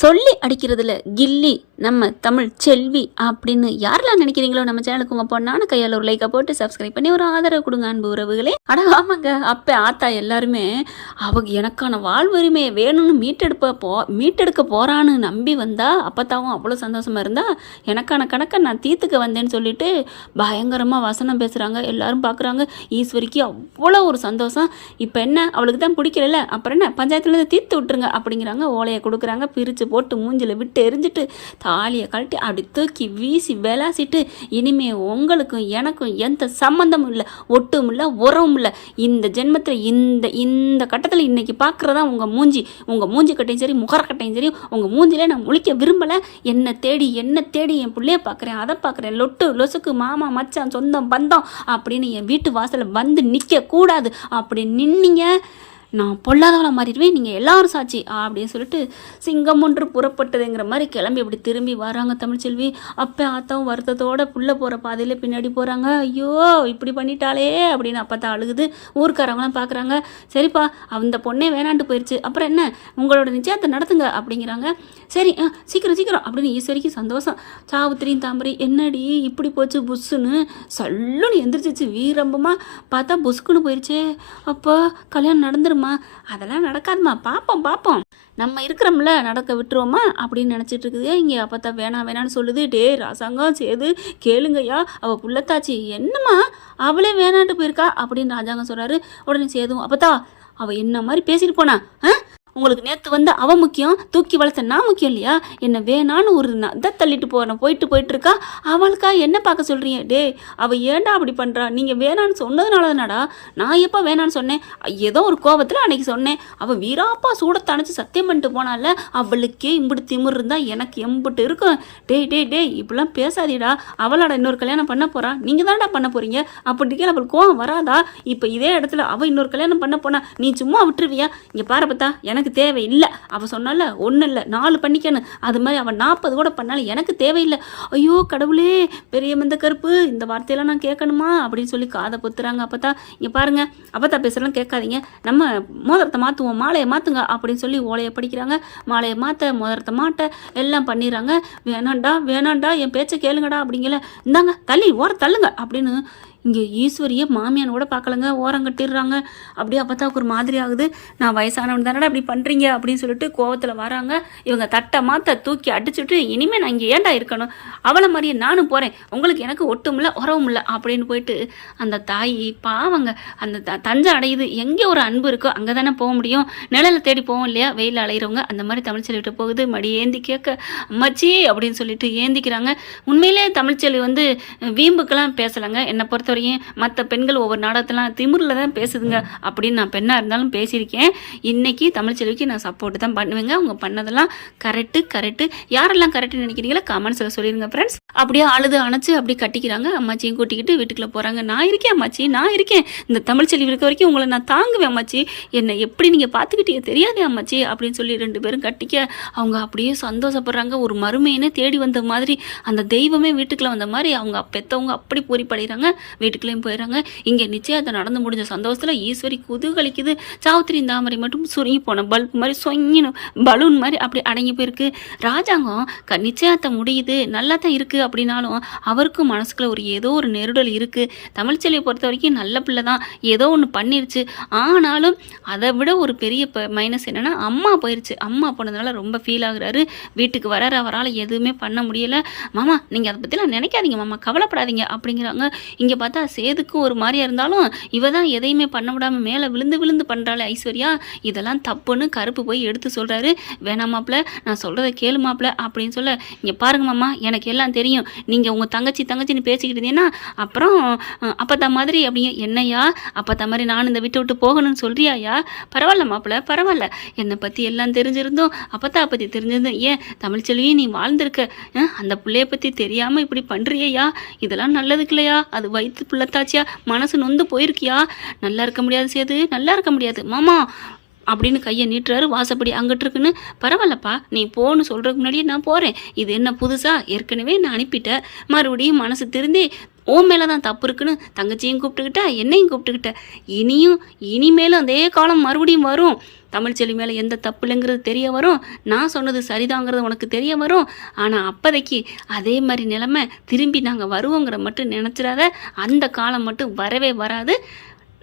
சொல்லி அடிக்கிறதுல கில்லி நம்ம தமிழ் செல்வி அப்படின்னு யாரெல்லாம் நினைக்கிறீங்களோ நம்ம சேனலுக்கு உங்கள் பொண்ணான கையால் ஒரு லைக்கை போட்டு சப்ஸ்கிரைப் பண்ணி ஒரு ஆதரவு கொடுங்க அன்பு உறவுகளே. ஆமாங்க, அப்போ ஆத்தா எல்லாருமே அவங்க எனக்கான வாழ்வுரிமையை வேணும்னு மீட்டெடுக்க போகிறான்னு நம்பி வந்தா அப்பத்தாவும் அவ்வளோ சந்தோஷமாக இருந்தா எனக்கான கணக்கை நான் தீர்த்துக்க வந்தேன்னு சொல்லிட்டு பயங்கரமாக வசனம் பேசுகிறாங்க. எல்லாரும் பார்க்குறாங்க. ஈஸ்வரிக்கு அவ்வளோ ஒரு சந்தோஷம். இப்போ என்ன, அவளுக்கு தான் பிடிக்கல, அப்புறம் என்ன, பஞ்சாயத்துலேருந்து தீர்த்து விட்டுருங்க அப்படிங்கிறாங்க. ஓலையை கொடுக்குறாங்க. பிரித்து போட்டு மூஞ்சில் விட்டு எரிஞ்சிட்டு தாலியை கழட்டி அப்படி தூக்கி வீசி விளாசிட்டு இனிமே உங்களுக்கும் எனக்கும் எந்த சம்மந்தமும் இல்லை, ஒட்டும் இல்லை, உறவும் இல்லை. இந்த ஜென்மத்தில் இந்த கட்டத்தில் இன்னைக்கு பார்க்குறதா உங்கள் மூஞ்சி கட்டையும் சரி, முகரக்கட்டையும் சரி, உங்கள் மூஞ்சிலே நான் முழிக்க விரும்பலை. என்ன தேடி என் பிள்ளைய பார்க்குறேன், அதை பார்க்குறேன், லொட்டு லொசுக்கு மாமா மச்சான் சொந்தம் பந்தம் அப்படின்னு என் வீட்டு வாசலில் வந்து நிற்க கூடாது. அப்படி நின்னீங்க நான் பொல்லாதவளை மாறிடுவேன், நீங்கள் எல்லாரும் சாட்சி அப்படின்னு சொல்லிட்டு சிங்கம் ஒன்று புறப்பட்டதுங்கிற மாதிரி கிளம்பி அப்படி திரும்பி வராங்க தமிழ்ச்செல்வி. அப்போ ஆத்தாவும் வருத்தத்தோட புள்ள போகிற பாதையில் பின்னாடி போகிறாங்க. ஐயோ இப்படி பண்ணிட்டாலே அப்படின்னு அப்போ தான் அழுகுது. ஊருக்காரவங்களாம் பார்க்குறாங்க. சரிப்பா, அந்த பொண்ணே வேணான்ட்டு போயிடுச்சு, அப்புறம் என்ன, உங்களோட நிச்சயத்தை நடத்துங்க அப்படிங்கிறாங்க. சரி சீக்கிரம் அப்படின்னு ஈஸ்வரிக்கு சந்தோஷம். சாவுத்திரியும் தாமரை என்னடி இப்படி போச்சு புஷ்ஷுன்னு சல்லுன்னு எந்திரிச்சிச்சு. வீரம்பமாக பார்த்தா புஷ்குன்னு போயிடுச்சே. அப்போ கல்யாணம் நடந்துருமா? அதெல்லாம் நடக்காதுமா, பார்ப்போம் நம்ம இருக்கிறோம்ல, நடக்க விட்டுருவோமா அப்படின்னு நினச்சிட்டு இருக்குது. இங்கே அப்பத்தா வேணான்னு சொல்லுது. டே ராசாங்கம் சேது கேளுங்கய்யா, அவள் புள்ளத்தாச்சி என்னம்மா அவளே வேணான்ட்டு போயிருக்கா அப்படின்னு ராஜாங்கம் சொல்கிறாரு. உடனே சேதும் அப்பத்தா அவள் என்ன மாதிரி பேசிட்டு போனா, உங்களுக்கு நேற்று வந்து அவன் முக்கியம், தூக்கி வளர்த்த நான் முக்கியம் இல்லையா? என்ன வேணான்னு ஒரு இதை தள்ளிட்டு போயிட்டு இருக்கா. அவளுக்கா என்ன பார்க்க சொல்கிறீங்க? டே அவள் ஏன்டா அப்படி பண்ணுறா? நீங்கள் வேணான்னு சொன்னதுனால தானடா. நான் எப்போ வேணான்னு சொன்னேன்? ஏதோ ஒரு கோபத்தில் அன்னைக்கு சொன்னேன். அவள் வீராப்பா சூடத்தை அணைச்சி சத்தியம் பண்ணிட்டு போனால, அவளுக்கே இம்பிட்டு திமிர் இருந்தால் எனக்கு எம்பிட்டு இருக்கும். டே இப்படிலாம் பேசாதீடா. அவளாட இன்னொரு கல்யாணம் பண்ண போகிறா, நீங்கள் தான்டா பண்ண போகிறீங்க. அப்படிக்கே அவளுக்கு கோவம் வராதா? இப்போ இதே இடத்துல அவள் இன்னொரு கல்யாணம் பண்ண போனா நீ சும்மா விட்டுருவியா? இங்கே பாரு பார்த்தா, எனக்கு தேவையில்லை. அவள் சொன்னால ஒன்றும் இல்லை 4 பண்ணிக்கணும், அது மாதிரி அவள் 40 கூட பண்ணாலும் எனக்கு தேவையில்லை. ஐயோ கடவுளே, பெரிய மந்த கருப்பு, இந்த வார்த்தையெல்லாம் நான் கேட்கணுமா அப்படின்னு சொல்லி காதை பொத்துறாங்க. அப்பத்தா இங்கே பாருங்க, அப்பத்தா பேசுகிறலாம் கேட்காதீங்க, நம்ம மோதிரத்தை மாற்றுவோம், மாலையை மாற்றுங்க அப்படின்னு சொல்லி ஓலையை படிக்கிறாங்க. மாலையை மாற்ற மோதிரத்தை மாட்ட எல்லாம் பண்ணிடுறாங்க. வேணாண்டா என் பேச்சை கேளுங்கடா அப்படிங்கல, இந்தாங்க தள்ளுங்க அப்படின்னு இங்கே ஈஸ்வரியை மாமியான் கூட பார்க்கலங்க, ஓரம் கட்டிடுறாங்க. அப்படியே அப்பத்தாவுக்கு ஒரு மாதிரி ஆகுது. நான் வயசானவன் தானடா இப்படி பண்ணுறீங்க அப்படின்னு சொல்லிட்டு கோவத்தில் வராங்க. இவங்க தட்டை மாற்ற தூக்கி அடிச்சுட்டு இனிமேல் நான் இங்கே ஏண்டா இருக்கணும், அவளை மாதிரியே நானும் போகிறேன், உங்களுக்கு எனக்கு ஒட்டும் இல்லை உறவும் இல்லை அப்படின்னு போயிட்டு அந்த தாய் பாவங்க அந்த தஞ்சை அடையுது. எங்கே ஒரு அன்பு இருக்கோ அங்கே தானே போக முடியும், நிழலை தேடி போவோம் இல்லையா, வெயில் அலைகிறவங்க. அந்த மாதிரி தமிழ்ச்செல்விட்டு போகுது. மடி ஏந்தி கேட்க அம்மாச்சி அப்படின்னு சொல்லிட்டு ஏந்திக்கிறாங்க. உண்மையிலே தமிழ்ச்செல்வி வந்து வீம்புக்கெல்லாம் பேசலைங்க. என்னை பொறுத்த வரையும் மற்ற பெண்கள் ஒவ்வொரு நாடகத்தெல்லாம் திமிரில் தான் பேசுதுங்க அப்படின்னு நான் பெண்ணாக இருந்தாலும் பேசியிருக்கேன். இன்னைக்கு தமிழ்ச்செல்விக்கு நான் சப்போர்ட் தான் பண்ணுவேங்க. அவங்க பண்ணதெல்லாம் கரெக்டு. யாரெல்லாம் கரெக்டுன்னு நினைக்கிறீங்களா கமெண்ட்ஸில் சொல்லிடுங்க ஃப்ரெண்ட்ஸ். அப்படியே அழுது அணைச்சு அப்படி கட்டிக்கிறாங்க. அம்மாச்சியும் கூட்டிக்கிட்டு வீட்டுக்குள்ளே போகிறாங்க. நான் இருக்கேன் அம்மாச்சி, நான் இருக்கேன், இந்த தமிழ்ச்செல்வி இருக்க வரைக்கும் உங்களை நான் தாங்குவேன் அம்மாச்சி, என்னை எப்படி நீங்கள் பார்த்துக்கிட்டீங்க தெரியாதே அம்மாச்சி அப்படின்னு சொல்லி 2 பேரும் கட்டிக்க அவங்க அப்படியே சந்தோஷப்படுறாங்க. ஒரு மருமையினே தேடி வந்த மாதிரி, அந்த தெய்வமே வீட்டுக்குள்ளே வந்த மாதிரி அவங்க பெற்றவங்க அப்படி பூரிப்படைகிறாங்க. வீட்டுக்குள்ளேயும் போயிடறாங்க. இங்கே நிச்சயத்தை நடந்து முடிஞ்ச சந்தோஷத்தில் ஈஸ்வரி குதூகலிக்குது. சாவுத்திரி தாமரை மட்டும் சுருங்கி போன பல்ப் மாதிரி சொங்கின்னு பலூன் மாதிரி அப்படி அடங்கி போயிருக்கு. ராஜாங்கம் நிச்சயத்தை முடியுது, நல்லா தான் இருக்குது அப்படின்னாலும் அவருக்கும் மனசுக்குள்ள ஏதோ ஒரு நெருடல் இருக்குது. தமிழ்ச்செல்வியை பொறுத்த வரைக்கும் நல்ல பிள்ளை தான், ஏதோ ஒன்று பண்ணிருச்சு. ஆனாலும் அதை விட ஒரு பெரிய மைனஸ் என்னென்னா அம்மா போயிடுச்சு. அம்மா போனதுனால ரொம்ப ஃபீல் ஆகுறாரு. வீட்டுக்கு வராரு, அவரால் எதுவுமே பண்ண முடியலை. மாமா நீங்கள் அதை பற்றிலாம் நினைக்காதீங்க மாமா, கவலைப்படாதீங்க அப்படிங்கிறாங்க. இங்கே பார்த்தா சேதுக்கும் ஒரு மாதிரியா இருந்தாலும் இவ தான் எதையுமே பண்ண விடாமல் மேலே விழுந்து பண்ணுறாள் ஐஸ்வர்யா. இதெல்லாம் தப்புன்னு கருப்பு போய் எடுத்து சொல்கிறாரு. வேணாமாப்பில், நான் சொல்கிறத கேளு மாப்பிள்ள அப்படின்னு சொல்ல, இங்கே பாருங்க மாமா, எனக்கு எல்லாம் தெரியும், நீங்கள் உங்கள் தங்கச்சின்னு பேசிக்கிட்டு இருந்தீங்கன்னா அப்புறம் அப்பத்தா மாதிரி அப்படிங்க. என்னையா அப்பத்தா மாதிரி நான் இந்த விட்டு போகணும்னு சொல்கிறியாயா? பரவாயில்ல மாப்பிள்ள, பரவாயில்ல, என்னை பற்றி எல்லாம் தெரிஞ்சிருந்தோம், அப்பத்தா பற்றி தெரிஞ்சிருந்தோம், ஏன் தமிழ்ச்செல்வியும் நீ வாழ்ந்திருக்க, அந்த பிள்ளைய பற்றி தெரியாமல் இப்படி பண்ணுறியா? இதெல்லாம் நல்லதுக்கு இல்லையா? அது வயிற்று புள்ளத்தாச்சியா, மனசு நொந்து போயிருக்கியா? நல்லா இருக்க முடியாது சேது, நல்லா இருக்க முடியாது மாமா அப்படின்னு கையை நீட்டுறாரு. வாசப்படி அங்கிட்டு இருக்குன்னு. பரவாயில்லப்பா, நீ போன்னு சொல்கிறதுக்கு முன்னாடியே நான் போகிறேன், இது என்ன புதுசா, ஏற்கனவே நான் அனுப்பிட்டேன், மறுபடியும் மனசு திருந்தி ஓ மேலே தான் தப்பு இருக்குன்னு தங்கச்சியும் கூப்பிட்டுக்கிட்ட, என்னையும் கூப்பிட்டுக்கிட்ட, இனிமேலும் அதே காலம் மறுபடியும் வரும். தமிழ்ச்செல்வி மேலே எந்த தப்பு இல்லைங்கிறது தெரிய வரும், நான் சொன்னது சரிதாங்கிறது உனக்கு தெரிய வரும். ஆனால் அப்போதைக்கு அதே மாதிரி நிலைமை திரும்பி நாங்கள் வருவோங்கிற மட்டும் நினச்சிடாத, அந்த காலம் மட்டும் வரவே வராது,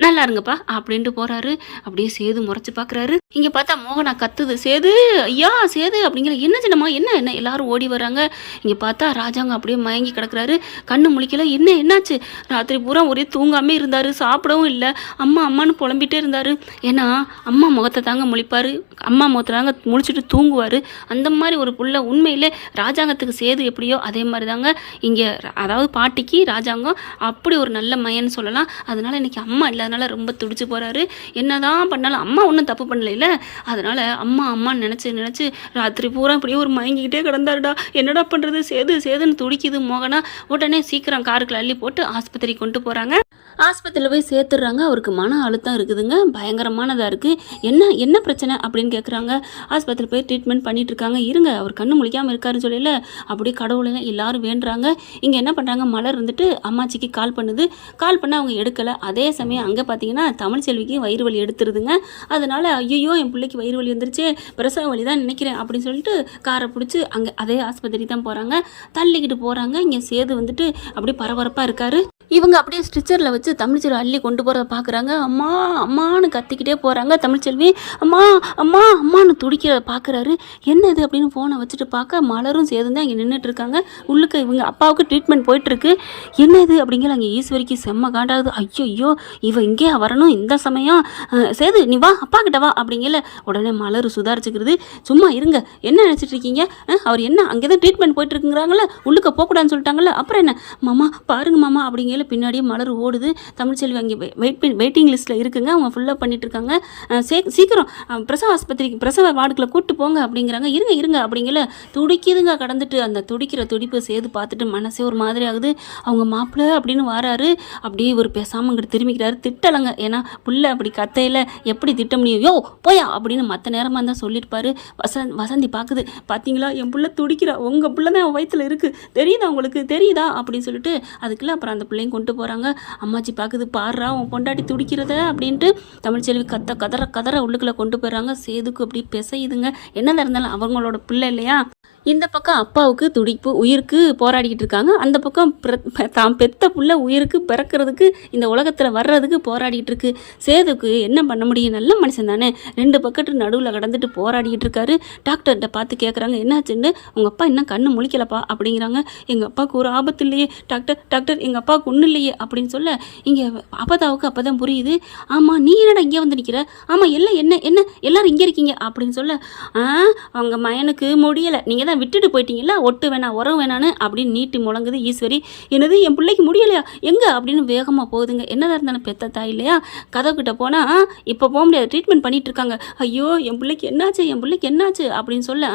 நல்லா இருங்கப்பா அப்படின்ட்டு போகிறாரு. அப்படியே சேது முறைச்சி பார்க்குறாரு. இங்கே பார்த்தா மோகனா கத்துது, சேது ஐயா சேது அப்படிங்கிற, என்ன சின்னம்மா என்ன என்ன எல்லாரும் ஓடி வராங்க. இங்கே பார்த்தா ராஜாங்க அப்படியே மயங்கி கிடக்குறாரு, கண்ணு முழிக்கல. என்னாச்சு? ராத்திரி பூரா ஒரே தூங்காமே இருந்தார், சாப்பிடவும் இல்லை, அம்மா அம்மான்னு புலம்பிகிட்டே இருந்தார். ஏன்னா அம்மா முகத்தை தாங்க முழிப்பார், அம்மா முகத்தை தாங்க முழிச்சிட்டு தூங்குவார். அந்த மாதிரி ஒரு புள்ள உண்மையிலே ராஜாங்கத்துக்கு சேது எப்படியோ அதே மாதிரி தாங்க இங்கே, அதாவது பாட்டிக்கு ராஜாங்கம் அப்படி ஒரு நல்ல மையன்னு சொல்லலாம். அதனால இன்னைக்கு அம்மா இல்லாதனால ரொம்ப துடிச்சு போகிறாரு. என்னதான் பண்ணாலும் அம்மா ஒன்றும் தப்பு பண்ணல, அதனால அம்மா அம்மான்னு நினச்சி ராத்திரி பூரா அப்படியே ஒரு மயங்கிக்கிட்டே கிடந்தாருடா. என்னடா பண்ணுறது, சேதுன்னு துடிக்குது மோகனா. உடனே சீக்கிரம் காருக்குள்ள அள்ளி போட்டு ஆஸ்பத்திரி கொண்டு போகிறாங்க. ஆஸ்பத்திரியில் போய் சேர்த்துடுறாங்க. அவருக்கு மன அழுத்தம் இருக்குதுங்க, பயங்கரமானதாக இருக்குது. என்ன பிரச்சனை அப்படின்னு கேட்குறாங்க. ஆஸ்பத்திரியில் போய் ட்ரீட்மெண்ட் பண்ணிட்டு இருக்காங்க. இருங்க, அவர் கண்ணு முழிக்காமல் இருக்காருன்னு சொல்லல அப்படியே கடவுளை எல்லாரும் வேண்டுறாங்க. இங்கே என்ன பண்ணுறாங்க, மலர் இருந்துட்டு அம்மாச்சிக்கு கால் பண்ணுது. கால் பண்ண அவங்க எடுக்கலை. அதே சமயம் அங்கே பார்த்தீங்கன்னா தமிழ்ச்செல்விக்கு வயிறு வலி எடுத்துருதுங்க. அதனால ஐயோ என் பிள்ளைக்கு வயிறு வலி வந்துருச்சு, பிரசவ வலி தான் நினைக்கிறேன் அப்படின்னு சொல்லிட்டு காரை பிடிச்சி அங்கே அதே ஆஸ்பத்திரி தான் போகிறாங்க. தள்ளிக்கிட்டு போகிறாங்க. இங்கே சேது வந்துட்டு அப்படியே பரபரப்பாக இருக்காரு. இவங்க அப்படியே ஸ்ட்ரிச்சரில் வச்சு தமிழ்ச்செல்வி அள்ளி கொண்டு போகிறத பார்க்குறாங்க. அம்மா அம்மான்னு கத்திக்கிட்டே போகிறாங்க. தமிழ்ச்செல்வி அம்மா அம்மா அம்மான்னு துடிக்கிறத பார்க்குறாரு. என்னது அப்படின்னு ஃபோனை வச்சுட்டு பார்க்க மலரும் சேதும் தான் இங்கே நின்றுட்டு இருக்காங்க. உள்ளுக்க இவங்க அப்பாவுக்கு ட்ரீட்மெண்ட் போயிட்டுருக்கு. என்னது அப்படிங்கிற அங்கே ஈஸ்வரிக்கு செம்ம காண்டாகுது. ஐயோ இவ இங்கே வரணும் இந்த சமயம், சேது நீ வா அப்பா கிட்ட வா அப்படிங்கல. உடனே மலர் சுதாரிச்சுக்கிறது. சும்மா இருங்க, என்ன நினச்சிட்டு இருக்கீங்க, அவர் என்ன அங்கே தான் ட்ரீட்மெண்ட் போயிட்டுருக்குங்கிறாங்களே, உள்ளுக்க போகக்கூடாதுன்னு சொல்லிட்டாங்களே, அப்புறம் என்ன மாமா பாருங்க மாமா அப்படிங்க பின்னாடியே மலர் ஓடுது. தமிழ்ச்செல்வி அங்கே வெயிட்டிங் லிஸ்ட்டில் இருக்குங்க. அவங்க ஃபுல்லாக பண்ணிட்டு இருக்காங்க. சீக்கிரம் பிரசவ ஆஸ்பத்திரிக்கு பிரசவ வார்டுக்குள்ள கூப்பிட்டு போங்க அப்படிங்கிறாங்க. இருங்க அப்படிங்கல. துடிக்குதுங்க கடந்துட்டு. அந்த துடிக்கிற துடிப்பு சேது பார்த்துட்டு மனசே ஒரு மாதிரி ஆகுது. அவங்க மாப்பிள்ளை அப்படின்னு வராரு. அப்படியே ஒரு பேசாமல் இங்கிட்டு திரும்பிக்கிறாரு. திட்டலைங்க, ஏன்னா புள்ள அப்படி கத்தையில் எப்படி திட்ட முடியும், யோ போயா அப்படின்னு மற்ற நேரமாக தான் சொல்லியிருப்பாரு. வசந்தி பார்க்குது. பார்த்தீங்களா என் புள்ள துடிக்கிறா, உங்கள் புள்ள தான் வயிற்றுல இருக்குது, தெரியுதா உங்களுக்கு தெரியுதா அப்படின்னு சொல்லிட்டு அதுக்குள்ள அப்புறம் அந்த பிள்ளைங்க கொண்டு போகிறாங்க. அம்மாச்சி பார்க்குது, பாடுறா உன் பொண்டாட்டி துடிக்கிறத அப்படின்ட்டு தமிழ்ச்செல்வி கதற உள்ளுக்குள்ளே கொண்டு போயிடுறாங்க. சேதுக்கு அப்படி பிசையுதுங்க. என்னதான் இருந்தாலும் அவங்களோட பிள்ளை இல்லையா. இந்த பக்கம் அப்பாவுக்கு துடிப்பு உயிருக்கு போராடிக்கிட்டு இருக்காங்க. அந்த பக்கம் தான் பெத்த புள்ள உயிருக்கு பிறக்கிறதுக்கு இந்த உலகத்தில் வர்றதுக்கு போராடிக்கிட்டு இருக்கு. சேதுக்கு என்ன பண்ண முடியும், நல்ல மனுஷன் தானே, 2 பக்கத்து நடுவில் கடந்துட்டு போராடிக்கிட்டு இருக்காரு. டாக்டர்கிட்ட பார்த்து கேட்குறாங்க, என்னாச்சுன்னு. உங்கள் அப்பா இன்னும் கண்ணு முழிக்கலப்பா அப்படிங்கிறாங்க. எங்கள் அப்பாவுக்கு ஒரு ஆபத்து இல்லையே டாக்டர் எங்கள் அப்பாவுக்கு ஒன்றும் இல்லையே அப்படின்னு சொல்ல, இங்கே அப்பதாவுக்கு அப்போ தான் புரியுது. ஆமாம் நீ என்னடா இங்கே வந்து நிற்கிற, ஆமாம் எல்லாம் என்ன எல்லாரும் இங்கே இருக்கீங்க அப்படின்னு சொல்ல, அவங்க மயனுக்கு முடியலை, நீங்கள் தான் விட்டுட்டு போயிட்டீங்களா, ஒட்டு வேணாம் உறவு வேணான்னு அப்படின்னு நீட்டி முழங்குது ஈஸ்வரி. என்னது என் பிள்ளைக்கு முடியலையா எங்க அப்படின்னு வேகமாக போகுதுங்க. என்னதான் இருந்தாலும் பெத்த தாய் இல்லையா. கதவுக்கிட்ட போனால் இப்போ போக முடியாது, ட்ரீட்மெண்ட் பண்ணிட்டு இருக்காங்க. ஐயோ என் பிள்ளைக்கு என்னாச்சு அப்படின்னு சொல்ல,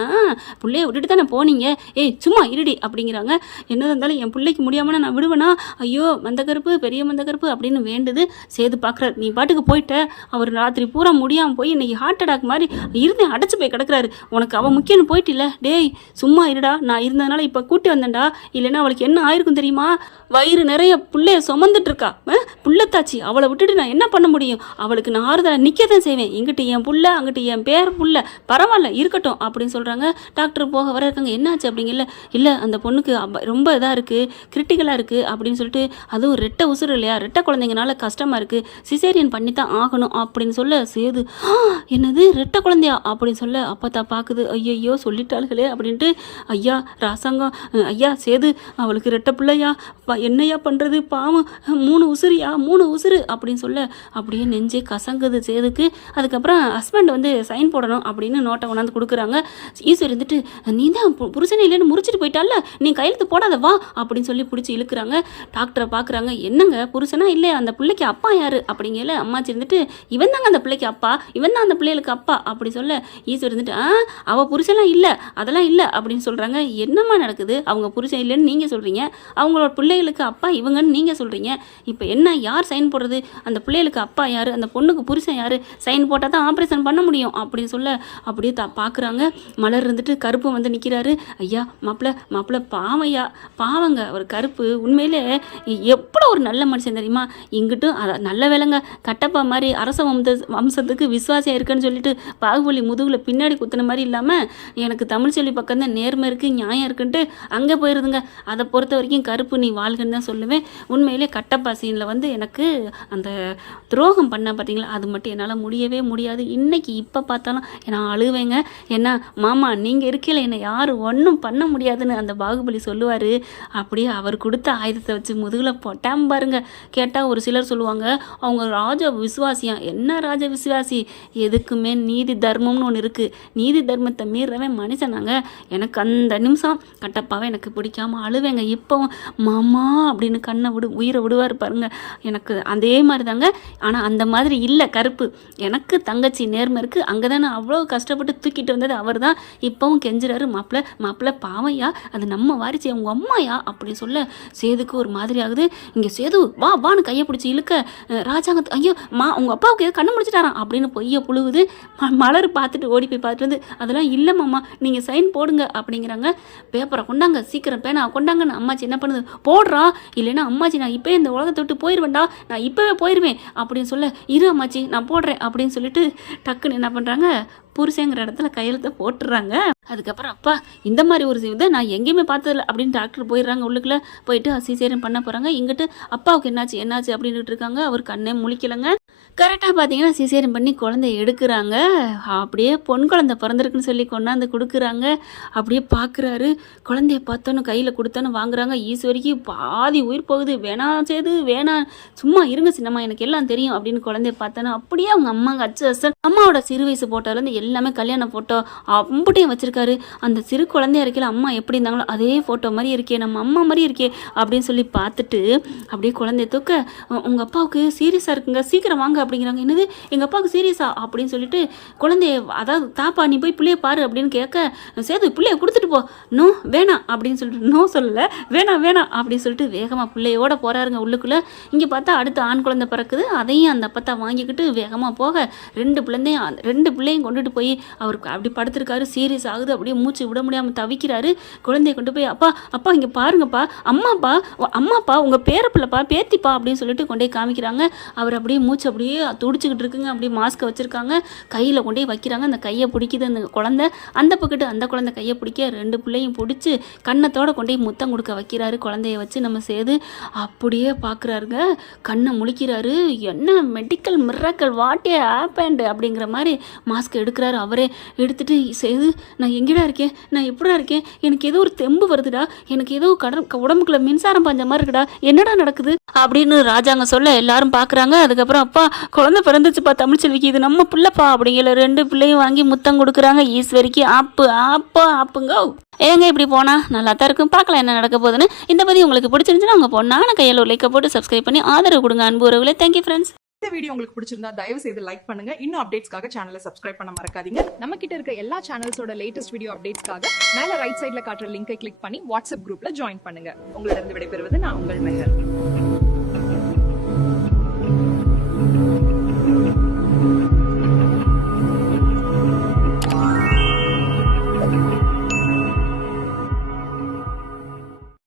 பிள்ளைய விட்டுட்டு தானே போனீங்க, ஏய் சும்மா இருடி அப்படிங்கிறாங்க. என்னதான் இருந்தாலும் என் பிள்ளைக்கு முடியாமல் நான் விடுவேனா, ஐயோ மந்தகருப்பு பெரிய மந்தகருப்பு அப்படின்னு வேண்டுது. சேது பார்க்குறாரு, நீ பாட்டுக்கு போயிட்ட, அவர் ராத்திரி பூரா முடியாமல் போய் இன்னைக்கு ஹார்ட் அட்டாக் மாதிரி இருந்தேன் அடைச்சி போய் கிடக்குறாரு, உனக்கு அவன் முக்கியம்னு போயிட்டில்ல, டேய் சும்மா இருடா, நான் இருந்ததுனால இப்போ கூட்டி வந்தேன்டா, இல்லைன்னா அவளுக்கு என்ன ஆயிருக்கும் தெரியுமா, வயிறு நிறைய பிள்ளைய சுமந்துட்டு இருக்கா, புள்ளத்தாச்சி, அவளை விட்டுட்டு நான் என்ன பண்ண முடியும், அவளுக்கு நான் ஆறுதலை நிற்க தான் செய்வேன், இங்கிட்டு என் புள்ள அங்கிட்டு என் பேர் புள்ள, பரவாயில்ல இருக்கட்டும் அப்படின்னு சொல்கிறாங்க. டாக்டர் போக வர இருக்காங்க. என்னாச்சு அப்படிங்கல, இல்லை அந்த பொண்ணுக்கு ரொம்ப இதாக இருக்குது, கிரிட்டிக்கலாக இருக்குது அப்படின்னு சொல்லிட்டு, அதுவும் ரெட்டை உசுறு இல்லையா, ரெட்டை குழந்தைங்கனால கஷ்டமாக இருக்குது, சிசேரியன் பண்ணி தான் ஆகணும் அப்படின்னு சொல்ல, சேது என்னது ரெட்டை குழந்தையா அப்படின்னு சொல்ல, அப்போ பார்க்குது, ஐயோ சொல்லிட்டாளுகளே அப்படின்ட்டு, ஐயா ராசாங்கம், ஐயா சேது அவளுக்கு ரெட்டை பிள்ளையா, என்னையா பண்ணுறது, பாவம் 3 உசுறு அப்படின்னு சொல்ல, அப்படியே நெஞ்சே கசங்குது சேதுக்கு. அதுக்கப்புறம் ஹஸ்பண்ட் வந்து சைன் போடணும் அப்படின்னு நோட்டை கொண்டாந்து கொடுக்குறாங்க. ஈஸ்வரி இருந்துட்டு, நீ தான் புருஷனை இல்லைன்னு முறிச்சிட்டு போயிட்டால, நீ கையெழுத்து போடாத வா அப்படின்னு சொல்லி பிடிச்சி இழுக்கிறாங்க. டாக்டரை பார்க்குறாங்க. என்னங்க புருஷனா இல்லை, அந்த பிள்ளைக்கு அப்பா யாரு அப்படிங்கல. அம்மாச்சி இருந்துட்டு, இவன் தாங்க அந்த பிள்ளைக்கு அப்பா, இவன் தான் அந்த பிள்ளைகளுக்கு அப்பா அப்படி சொல்ல, ஈஸ்வரி இருந்துட்டு, அவள் புருஷன்லாம் இல்லை, அதெல்லாம் இல்லை, இல்லை அப்படின்னு சொல்கிறாங்க. என்னம்மா நடக்குது? அவங்க புருஷன் இல்லைன்னு நீங்கள் சொல்கிறீங்க, அவங்களோட பிள்ளைகளுக்கு அப்பா இவங்கன்னு நீங்கள் சொல்கிறீங்க. இப்போ என்ன, யார் சைன் போடுறது? அந்த பிள்ளைகளுக்கு அப்பா யார், அந்த பொண்ணுக்கு புருஷன் யார்? சைன் போட்டால் தான் ஆப்ரேஷன் பண்ண முடியும் அப்படின்னு சொல்ல அப்படியே பார்க்குறாங்க. மலர் இருந்துட்டு கருப்பு வந்து நிற்கிறாரு. ஐயா மாப்பிள்ள பாவையா, பாவங்க அவர் கருப்பு. உண்மையிலே எவ்வளோ ஒரு நல்ல மனுஷன் தெரியுமா? இங்கிட்டும் நல்ல வேலைங்க, கட்டப்பா மாதிரி அரச வம்சத்துக்கு விசுவாசியாக இருக்குன்னு சொல்லிட்டு பாகுபலி முதுகில் பின்னாடி குத்துன மாதிரி இல்லாமல் எனக்கு தமிழ்ச்செல்வி பக்கம் தான் நேர்மை இருக்குது, நியாயம் இருக்குன்ட்டு அங்கே போயிருதுங்க. அதை பொறுத்த வரைக்கும் கருப்பு நீ வாழ்கன்னு தான் சொல்லுவேன். உண்மையிலே கட்டப்பா சீனில் வந்து எனக்கு அந்த துரோகம் பண்ண பார்த்தீங்களா, அது மட்டும் என்னால் முடியவே முடியாது. இன்னைக்கு இப்போ பார்த்தாலும் நான் அழுவேங்க. ஏன்னா மாமா நீங்கள் இருக்கையில் என்னை யாரும் ஒன்றும் பண்ண முடியாதுன்னு அந்த பாகுபலி சொல்லுவார். அப்படியே அவர் கொடுத்த ஆயுதத்தை வச்சு முதுகில் போட்டாம் பாருங்க. கேட்டால் ஒரு சிலர் சொல்லுவாங்க அவங்க ராஜ விசுவாசியா. என்ன ராஜ விசுவாசி? எதுக்குமே நீதி தர்மம்னு ஒன்று இருக்குது. நீதி தர்மத்தை மீறவன் மனுஷனாங்க. எனக்கு அந்த நிமிஷம் கட்டப்பாவை எனக்கு பிடிக்காம அழுவேங்க. இப்போவும் மாமா அப்படின்னு கண்ணை உயிரை விடுவார் பாருங்க. எனக்கு அதே மாதிரி தாங்க. ஆனால் அந்த மாதிரி இல்லை கருப்பு. எனக்கு தங்கச்சி நேர்மை இருக்குது. அங்கே தானே அவ்வளோ கஷ்டப்பட்டு தூக்கிட்டு வந்தது அவர் தான். இப்போவும் கெஞ்சுறாரு, மாப்பிள்ள பாவையா, அது நம்ம வாரிச்சு உங்க அம்மாயா அப்படின்னு சொல்ல சேதுக்கு ஒரு மாதிரி ஆகுது. இங்கே சேது வான்னு கையை பிடிச்சி இழுக்க ராஜாங்க ஐயோ உங்கள் அப்பாவுக்கு எது கண்ணு முடிச்சிட்டாராம் அப்படின்னு பொய்ய புழுகுது. மலர் பார்த்துட்டு ஓடி போய் பார்த்துட்டு வந்து அதெல்லாம் இல்லை மாமா நீங்கள் சைன் போடுங்க அப்படிங்கிறாங்க. பேப்பரை கொண்டாங்க, சீக்கிரம் பேனா கொண்டாங்கன்னு அம்மாச்சி என்ன பண்ணுது, போடுறா, இல்லைன்னா அம்மாச்சி நான் இப்போயே இந்த உலகத்தை விட்டு போயிடுவேன்டா, நான் இப்போவே போயிடுவேன் அப்படின்னு சொல்ல, இரு அம்மாச்சி நான் போடுறேன் அப்படின்னு சொல்லிட்டு டக்குன்னு என்ன பண்ணுறாங்க, புருஷங்கிற இடத்துல கையெழுத்தை போட்டுடுறாங்க. அதுக்கப்புறம் அப்பா இந்த மாதிரி ஒரு இதை நான் எங்கேயுமே பார்த்ததில்ல அப்படின்னு டாக்டர் போயிடுறாங்க. உள்ளுக்குள்ளே போயிட்டு சிசேரியன் பண்ண போகிறாங்க. இங்கிட்டு அப்பாவுக்கு என்னாச்சு அப்படின்ட்டு இருக்காங்க. அவர் கண்ணே முழிக்கலைங்க. கரெக்டாக பார்த்தீங்கன்னா சிசேரியன் பண்ணி குழந்தைய எடுக்கிறாங்க. அப்படியே பொன் குழந்தை பிறந்திருக்குன்னு சொல்லி கொண்டாந்து கொடுக்குறாங்க. அப்படியே பார்க்குறாரு. குழந்தைய பார்த்தோன்னு கையில் கொடுத்தோன்னு வாங்குறாங்க. ஈஸ்வரிக்கு பாதி உயிர் போகுது. வேணாம் சேது வேணாம், சும்மா இருங்க சின்னம்மா, எனக்கு எல்லாம் தெரியும் அப்படின்னு குழந்தைய பார்த்தோன்னா அப்படியே அவங்க அம்மாங்க அச்சு அசல். அம்மாவோட சிறு வயசு போட்டோலேருந்து எல்லாமே கல்யாண ஃபோட்டோ அம்புட்டையும் வச்சுருக்காரு. அந்த சிறு குழந்தைய இருக்கையில் அம்மா எப்படி இருந்தாங்களோ அதே ஃபோட்டோ மாதிரி இருக்கே, நம்ம அம்மா மாதிரி இருக்கே அப்படின்னு சொல்லி பார்த்துட்டு அப்படியே குழந்தைய தூக்க, உங்கள் அப்பாவுக்கு சீரியஸாக இருக்குங்க, சீக்கிரம் வாங்க அப்படிங்கிறாங்க. என்னது எங்கள் அப்பாவுக்கு சீரியஸா அப்படின்னு சொல்லிட்டு குழந்தைய, அதாவது தாப்பா நீ போய் பிள்ளைய பாரு அப்படின்னு கேட்க, சேது பிள்ளைய கொடுத்துட்டு போ, நோ வேணாம் அப்படின்னு சொல்லிட்டு, நோ சொல்லலை வேணாம் அப்படின்னு சொல்லிட்டு வேகமாக பிள்ளையோட போகிறாருங்க உள்ளுக்குள்ளே. இங்கே பார்த்தா அடுத்து ஆண் குழந்தை பிறக்குது. அதையும் அந்த அப்பத்தா வாங்கிக்கிட்டு வேகமாக போக ரெண்டு பிள்ளையும் கொண்டுட்டு போய் அவருக்கு அப்படி படுத்திருக்காரு. சீரியஸ் ஆகுது. அப்படியே மூச்சு விட முடியாமல் தவிக்கிறாரு. குழந்தைய கொண்டு போய் அப்பா இங்கே பாருங்கப்பா, அம்மாப்பா உங்கள் பேரப்பிள்ளைப்பா பேத்திப்பா அப்படின்னு சொல்லிட்டு கொண்டே காமிக்கிறாங்க. அவர் அப்படியே மூச்சு அப்படியே துடிச்சுக்கிட்டு இருக்குங்க. அப்படியே மாஸ்க்கை வச்சுருக்காங்க. கையில் கொண்டே வைக்கிறாங்க. அந்த கையை பிடிக்குது அந்த குழந்தை. அந்த பக்கத்து அந்த குழந்தை கையை பிடிக்க ரெண்டு பிள்ளையும் பிடிச்சி கண்ணத்தோட கொண்டே முத்தம் கொடுக்க வைக்கிறாரு. குழந்தைய வச்சு நம்ம சேது அப்படியே பார்க்குறாருங்க. கண்ணை முழிக்கிறாரு. என்ன மெடிக்கல் மிராக்கல் வாட்டே ஆப்பேண்ட் அப்படிங்கிற மாதிரி மாஸ்க் எடுக்கிறாரு. அவரே எடுத்துட்டு, சேது நான் எங்கடா இருக்கேன், நான் எப்படா இருக்கேன், எனக்கு ஏதோ ஒரு தெம்பு வருதுடா, எனக்கு ஏதோ உடம்புக்குள்ள மின்சாரம் பாஞ்ச மாதிரி இருக்குடா, என்னடா நடக்குது அப்படின்னு ராஜாங்க சொல்ல எல்லாரும் பார்க்குறாங்க. அதுக்கப்புறம் அப்பா குழந்தை பிறந்துச்சுப்பா தமிழ்ச்செல்விக்கு, இது நம்ம பிள்ளைப்பா அப்படிங்கிற ரெண்டு பிள்ளையும் வாங்கி முத்தம் கொடுக்குறாங்க. ஈஸ்வரிக்கு ஆப்புங்க. ஏங்க இப்படி போனால் நல்லா தான் இருக்கும். பார்க்கலாம் என்ன நடக்க போகுதுன்னு. இந்த பற்றி உங்களுக்கு பிடிச்சிருந்துச்சுன்னா உங்கள் பொண்ணான கையில் ஒரு லைக்கை போட்டு சப்ஸ்கிரைப் பண்ணி ஆதரவு கொடுங்க அன்பு உறவுகளே. Thank you friends. இந்த வீடியோ உங்களுக்கு பிடிச்சிருந்தா தயவு செய்து லைக் பண்ணுங்க. இன்னும் அப்டேட்ஸ்க்காக சேனலை சப்ஸ்கிரைப் பண்ண மறக்காதீங்க. நம்ம கிட்ட இருக்க எல்லா சேனல்ஸோட லேட்டஸ்ட் வீடியோ அப்டேட்ஸ்க்காக மேல ரைட் சைடுல காட்டுற லிங்கை கிளிக் பண்ணி வாட்ஸ்அப் குரூப்ல ஜாயின் பண்ணுங்க. உங்களிடம் விடைபெறுவது நான் உங்கள் மெஹர்.